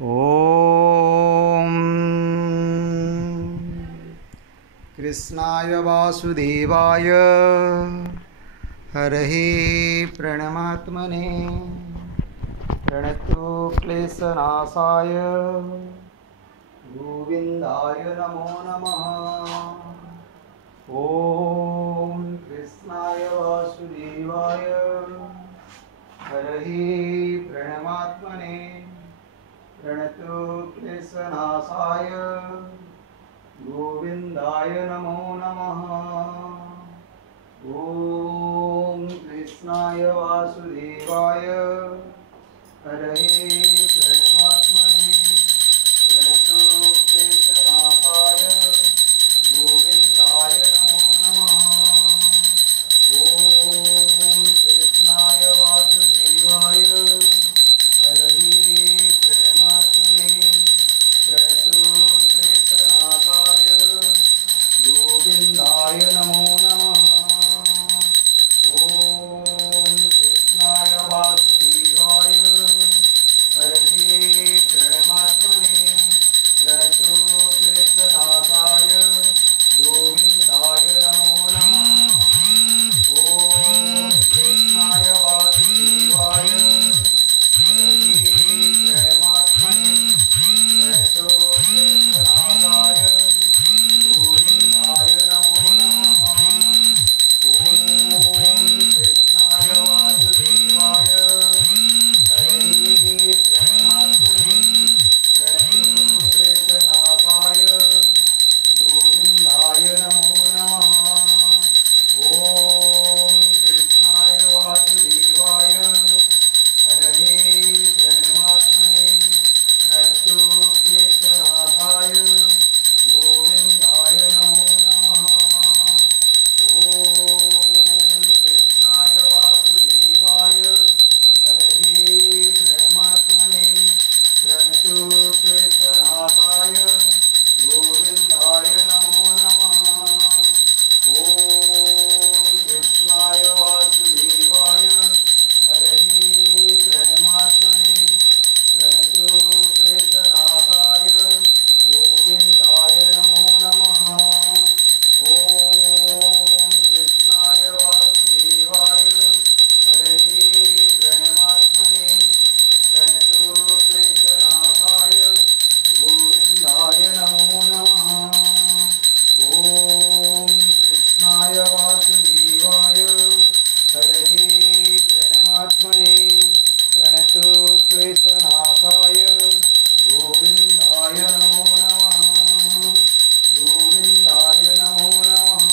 ॐ कृष्णाय वासुदेवाय हरये प्रणमात्मने प्रणतो क्लेशनाशाय गोविन्दाय नमो नमः। ॐ कृष्णाय वासुदेवाय हरये प्रणमात्मने प्रणतो क्लेशनाशाय गोविन्दाय नमो नमः। ॐ कृष्णाय वासुदेवाय हरये प्रणमात्मने प्रणतो क्लेशनाशाय गोविन्दाय नमो नमः। ॐ कृष्णाय वासुदेवाय हरये प्रणमात्मने प्रणतो क्लेशनाशाय गोविन्दाय नमो नमः। ॐ कृष्णाय वासुदेवाय हरये प्रणमात्मने प्रणतो क्लेशनाशाय गोविन्दाय नमो नमः। ॐ कृष्णाय वासुदेवाय हरये प्रणमात्मने प्रणतो क्लेशनाशाय गोविन्दाय नमो नमः। ॐ कृष्णाय वासुदेवाय हरये प्रणमात्मने प्रणतो क्लेशनाशाय गोविन्दाय नमो नमः। ॐ कृष्णाय वासुदेवाय हरये प्रणमात्मने प्रणतो क्लेशनाशाय गोविन्दाय नमो नमः। ॐ कृष्णाय वासुदेवाय हरये प्रणमात्मने प्रणतो क्लेशनाशाय गोविन्दाय नमो नमः। ॐ कृष्णाय वासुदेवाय हरये प्रणमात्मने प्रणतो क्लेशनाशाय गोविन्दाय नमो नमः। ॐ कृष्णाय वासुदेवाय हरये प्रणमात्मने प्रणतो क्लेशनाशाय गोविन्दाय नमो नमः। ॐ कृष्णाय वासुदेवाय हरये प्रणमात्मने प्रणतो क्लेशनाशाय गोविन्दाय नमो नमः। गोविन्दाय नमो नमः।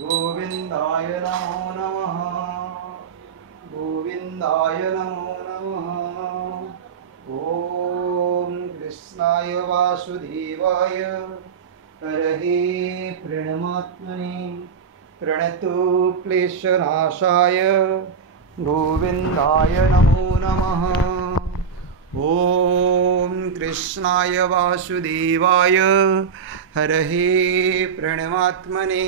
गोविन्दाय नमो नमः। गोविन्दाय नमो नमः। ॐ कृष्णाय वासुदेवाय हरये प्रणमात्मने प्रणतो क्लेशनाशाय गोविन्दाय नमो नमः। ॐ कृष्णाय वासुदेवाय हरये प्रणमात्मने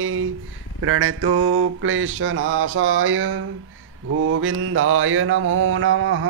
प्रणतो क्लेशनाशाय गोविन्दाय नमो नमः।